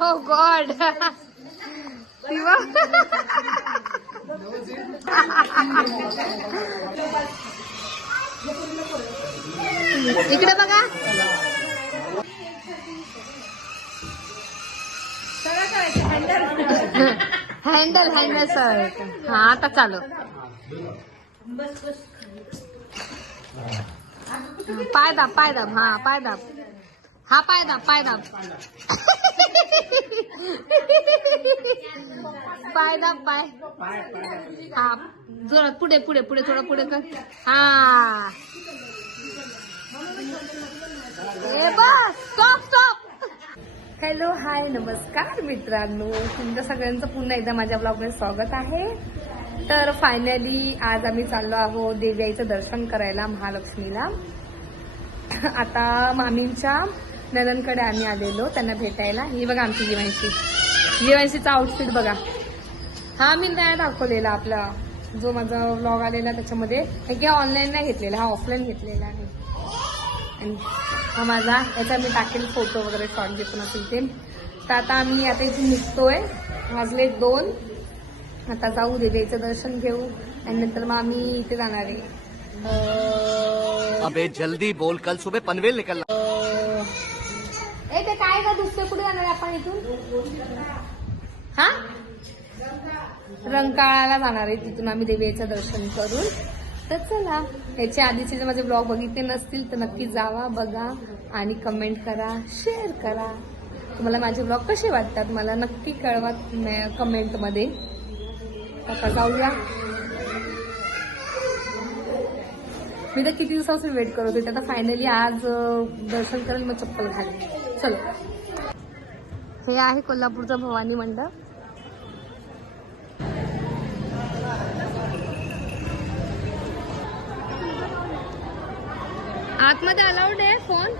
हो गॉड इकडे बघा. Handle handle sir. हा आता चालू. पाय दाब पाय दाब. हा पाय दाब. हा पाय दाब पाय दाब. पाय दाब पाय. हा जोरात पुढे पुढे पुढे थोडं पुढे कर. हा bus stop stop. Hello hi नमस्कार मित्रांनो, तुमच्या सगळ्यांचं पुन्हा एकदा माझ्या ब्लॉगमध्ये स्वागत आहे. तर फायनली आज आम्ही चाललो आहोत देवीचं दर्शन करायला महालक्ष्मीला. आता मामींच्या ननंदकडे आम्ही आलेलो त्यांना भेटायला. ही बघा आमची जीवांशीचा आउटफिट बघा. हा मी नाही दाखवलेला आपला जो माझा व्लॉग आलेला त्याच्यामध्ये. हे ऑनलाईन नाही घेतलेला, हा ऑफलाईन घेतलेला आहे. आणि हा माझा याचा मी टाकेल फोटो वगैरे शॉर्ट जे पण असेल ते. तर आता आम्ही आता इथे निघतोय. वाजले 2. आता जाऊ देवीचं दर्शन घेऊ आणि नंतर मग आम्ही इथे जाणार आहे. अबे जल्दी बोल, कल सुबह पनवेल निकलना. ते काय का दुसरे कुठे जाणार आहे आपण इथून? हा रंकाळाला जाणार आहे. तिथून आम्ही देवीचं दर्शन करून. तर चला, याच्या आधीचे जे माझे ब्लॉग बघितले नसतील तर नक्की जावा बघा आणि कमेंट करा, शेअर करा. तुम्हाला माझे ब्लॉग कसे वाटतात मला नक्की कळवा कमेंटमध्ये. आता जाऊया. मी तर किती दिवसापासून वेट करत होते. आता फायनली आज दर्शन करेल मग चप्पल घालेल. चलो. हे आहे कोल्हापूरचं भवानी मंडप. आतमध्ये अलाउड आहे फोन.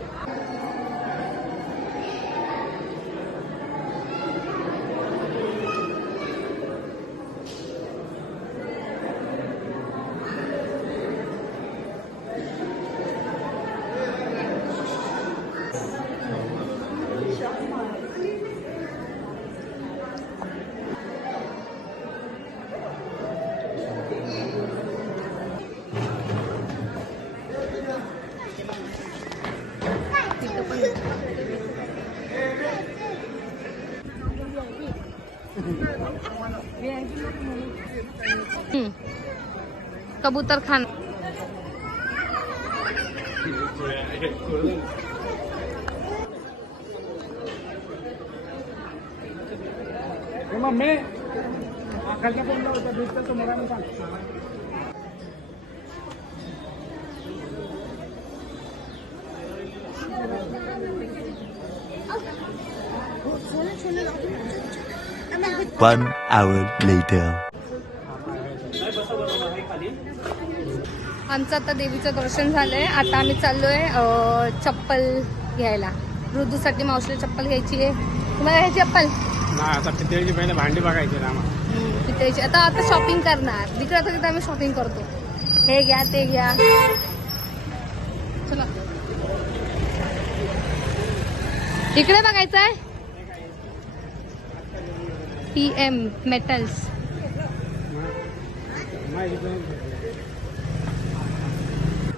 कबूतर खान. मम्मी खालच्या कोणला होता भेटतो तो मला सांग. One hour later. आमचं आता देवीचं दर्शन झालंय. आता आम्ही चाललोय चप्पल घ्यायला. ऋतूसाठी मावशीला चप्पल घ्यायची आहे. तुम्हाला घ्यायची चप्पल? आता पितळेची पहिले भांडी बघायची ना. पितळेची. आता शॉपिंग करणार. तिकडे आता तिथे आम्ही शॉपिंग करतो. हे घ्या ते घ्या. चला इकडे बघायचं आहे. PM metals.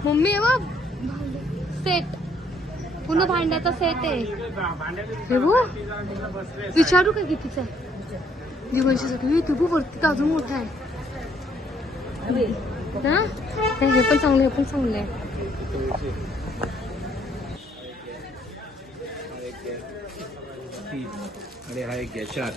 मम्मी आहे बघ सेट. पूर्ण भांड्याचा सेट आहे. हे बघ विचारू का कितीचा आहे? दिवाळीसाठी तू वरती तर अजून मोठा आहे. हे पण चांगलं, हे पण चांगलं आहे. आणि हा एक घ्या 4.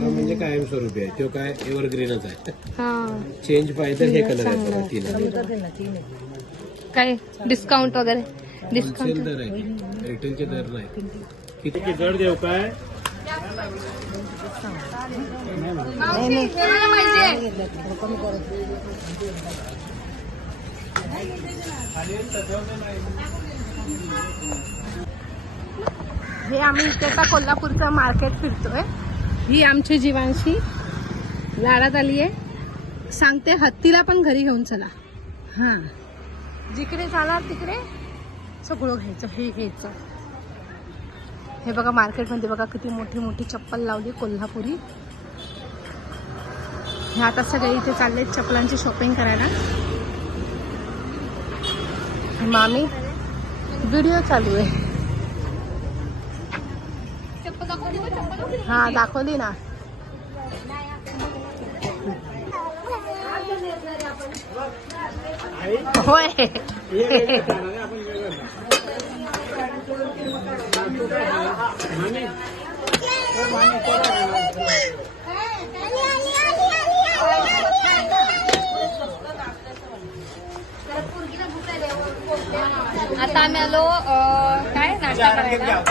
म्हणजे कायमस्वरूपी आहे. तो काय एव्हरग्रीनच आहे. चेंज पाहिजे हे कलर आहे. काय डिस्काउंट वगैरे? डिस्काउंट दर आहे, रिटेलचे दर नाही. किती दर देऊ काय? हे आम्ही इकडचा कोल्हापूरचं मार्केट फिरतोय. ही आमची जीवांशी लाडात आली आहे. सांगते हत्तीला पण घरी घेऊन चला. हा, जिकडे जाणार तिकडे सगळं घ्यायचं. हे घ्यायचं. हे बघा मार्केटमध्ये बघा किती मोठी मोठी चप्पल लावली कोल्हापुरी. हे आता सगळे इथे चालले चप्पलांची शॉपिंग करायला. मामी व्हिडिओ चालू आहे. हा दाखवली ना. होय आता आम्ही आलो काय नाश्ता करायला.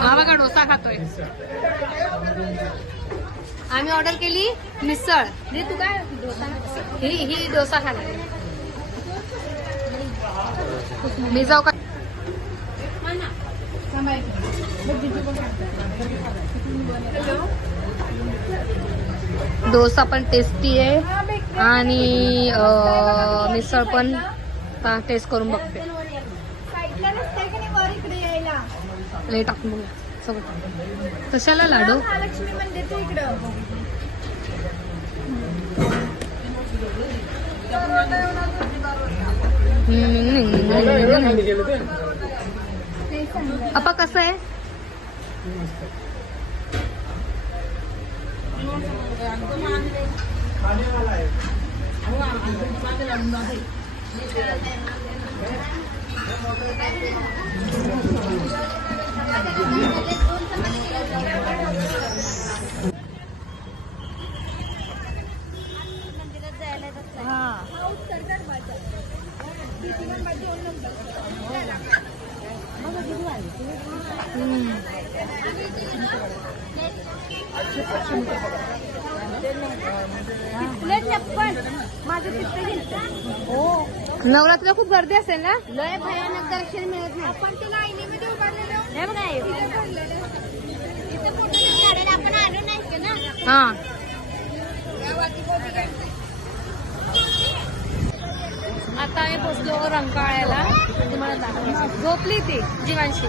हा बघा डोसा खातोय. आम्ही ऑर्डर केली मिसळ. रे तू काय डोसा? ही डोसा खाणार. मी जाऊ का? डोसा पण टेस्टी आहे आणि मिसळ पण टेस्ट करून बघते. लई टाकून बघूया सगळं. कशाला लाडू? आपा कसं आहे? नवरात्रीला खूप गर्दी असेल ना? लय भयानक दर्शन मिळत नाही. आपण ते लाईनीमध्ये उभारलेलो. आपण आलो नाही ना. हा आता आम्ही पोचलो रंकाळ्याला. तुम्हाला दाखवतो. झोपली ती जीवांशी.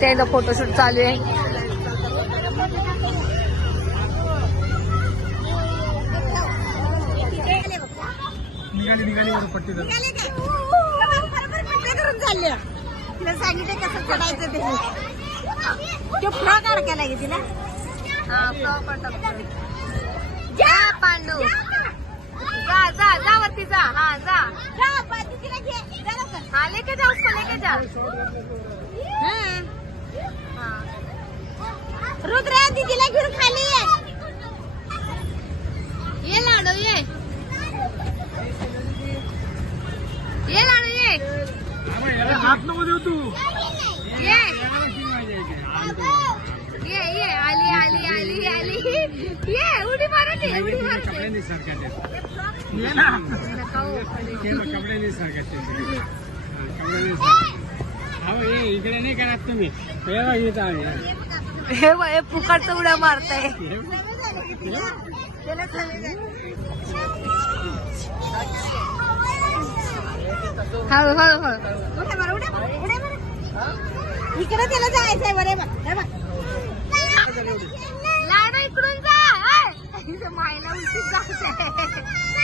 त्यांचा फोटोशूट चालू आहे. तिला सांगितलं कसं चढायचं ते प्रकार केला गे तिला. जा पांडू जा जा जा वरती जा. हा जा. हाँ लेके जाओ उसको लेके जाओ. रुद्र दीदीला घेऊन खाली ये लाडो ये लाडो ये ये आली आली आली आली ये उडी मारते उडी मारते. इकडे नाही करा तुम्ही. हे बघ, हे फुकटचं उड्या मारताय. त्याला सवय झाली. हळू हळू हळू. उड्या मार, उड्या मार, उड्या मार. इकडे त्याला जायचंय बरे बघ. हे बघ. लाडू इकडून जा. इथे मायला उलटीच जाते.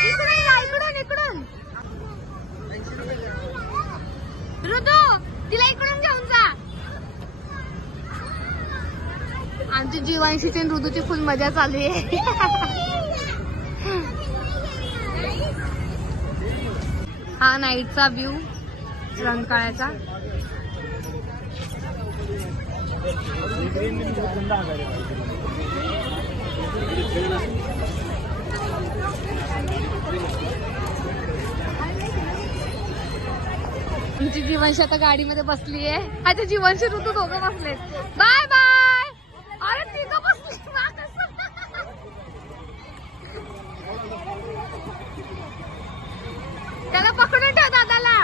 इकडून जा, इकडून इकडून. ऋतू तिला इकडून घेऊन जा. आमची जीवांशीची आणि ऋतूची फुल मजा चालू आहे. हा नाईटचा व्ह्यू रंकाळ्याचा. आमची जीवनशी आता गाडीमध्ये बसली आहे. आता जीवनशी ऋतू दोघं बसले. Bye bye. अरे तिघं बसली. त्याला पकडून ठेव दादाला.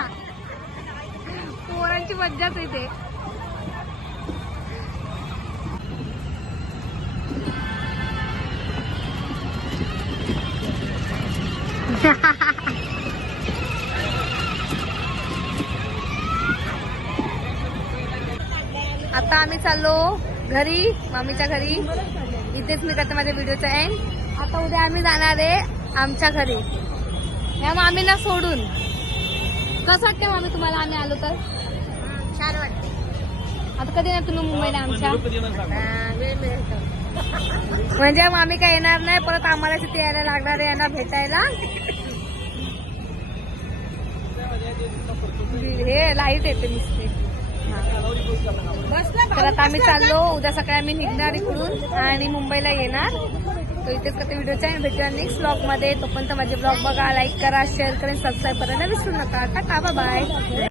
पोरांची मज्जाच येते. आता आम्ही चाललो घरी, मामीच्या घरी. इथेच मी करते माझ्या व्हिडिओचा एंड. आता उद्या आम्ही जाणार आहे आमच्या घरी या मामीला सोडून. कसं वाटतं मामी तुम्हाला आम्ही आलो तर? छान वाटते. आता कधी ना तुम्ही मुंबईला आमच्या? वेळ मिळेल तर. म्हणजे मामी काय येणार नाही परत, आम्हाला तिथे यायला लागणार आहे यांना भेटायला. हे लाईट येते नुसते. तर आता आम्ही चाललो. उद्या सकाळी आम्ही निघणार इकडून आणि मुंबईला येणार. तो इथेच करते व्हिडिओचा आणि भेटूया नेक्स्ट ब्लॉग मध्ये. तोपर्यंत माझे ब्लॉग बघा, लाईक करा, शेअर करा, सबस्क्राईब करायला विसरू नका. Tata bye.